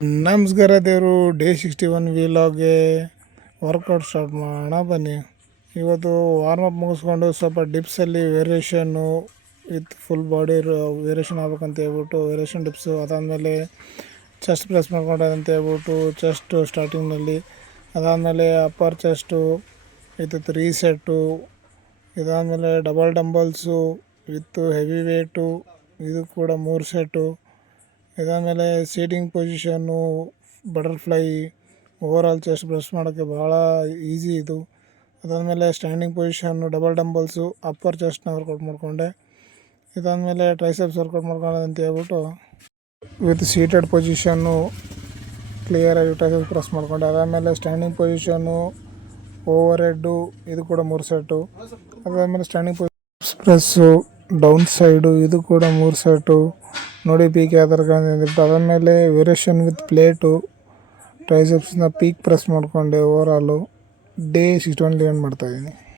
ನಮಸ್ಕಾರ ದೇವರು day 61 ವಿಲಾಗ್ಗೆ workout start ಮಾಡೋಣ ಬನ್ನಿ. ಇವತ್ತು ವಾರ್ಮಪ್ ಮುಗಿಸ್ಕೊಂಡು ಸ್ವಲ್ಪ ಡಿಪ್ಸಲ್ಲಿ variation with full body variation ಆಗ್ಬೇಕಂತ ಹೇಳ್ಬಿಟ್ಟು ವೇರಿಯೇಷನ್ ಡಿಪ್ಸು, ಅದಾದಮೇಲೆ ಚೆಸ್ಟ್ ಪ್ರೆಸ್ ಮಾಡ್ಕೊಂಡಂತ ಹೇಳ್ಬಿಟ್ಟು ಚೆಸ್ಟು ಸ್ಟಾರ್ಟಿಂಗ್ನಲ್ಲಿ, ಅದಾದಮೇಲೆ ಅಪ್ಪರ್ ಚೆಸ್ಟು ವಿತ್ 3 ಸೆಟ್ಟು, ಇದಾದಮೇಲೆ double dumbbells with heavy weight, ಇದು ಕೂಡ 3 ಸೆಟ್ಟು, ಇದಾದಮೇಲೆ seating position, butterfly, overall chest brush ಮಾಡೋಕ್ಕೆ ಭಾಳ ಈಸಿ ಇದು. ಅದಾದಮೇಲೆ standing position, double dumbbells, upper ಚೆಸ್ಟ್ನ ವರ್ಕೌಟ್ ಮಾಡಿಕೊಂಡೆ. ಇದಾದಮೇಲೆ ಟ್ರೈಸೆಪ್ಸ್ ವರ್ಕೌಟ್ ಮಾಡ್ಕೊಳ್ಳೋದು ಅಂತ ಹೇಳ್ಬಿಟ್ಟು ವಿತ್ ಸೀಟೆಡ್ ಪೊಸಿಷನ್ನು ಕ್ಲಿಯರಾಗಿ ಟ್ರೈಸೆಪ್ಸ್ ಪ್ರೆಸ್ ಮಾಡಿಕೊಂಡೆ. ಅದಾದಮೇಲೆ ಸ್ಟ್ಯಾಂಡಿಂಗ್ ಪೊಸಿಷನ್ನು, ಓವರ್ ಹೆಡ್ಡು, ಇದು ಕೂಡ 3 ಸೆಟ್ಟು. ಅದಾದಮೇಲೆ ಸ್ಟ್ಯಾಂಡಿಂಗ್ ಪ್ರೆಸ್ಸು, ಡೌನ್ ಸೈಡು, ಇದು ಕೂಡ 3 ಸೆಟ್ಟು. ನೋಡಿ ಪೀಕ್ ಯಾವ ಥರ ಕಾಣಿಸ್ತು. ಅದಾದಮೇಲೆ ವೇರಿಯೇಷನ್ ವಿತ್ ಪ್ಲೇಟು, ಟ್ರೈಸೆಪ್ಸ್ನ ಪೀಕ್ ಪ್ರೆಸ್ ಮಾಡಿಕೊಂಡೆ. ಓವರಾಲು ಡೇ 61 ಎಂಡ್ ಮಾಡ್ತಾಯಿದ್ದೀನಿ.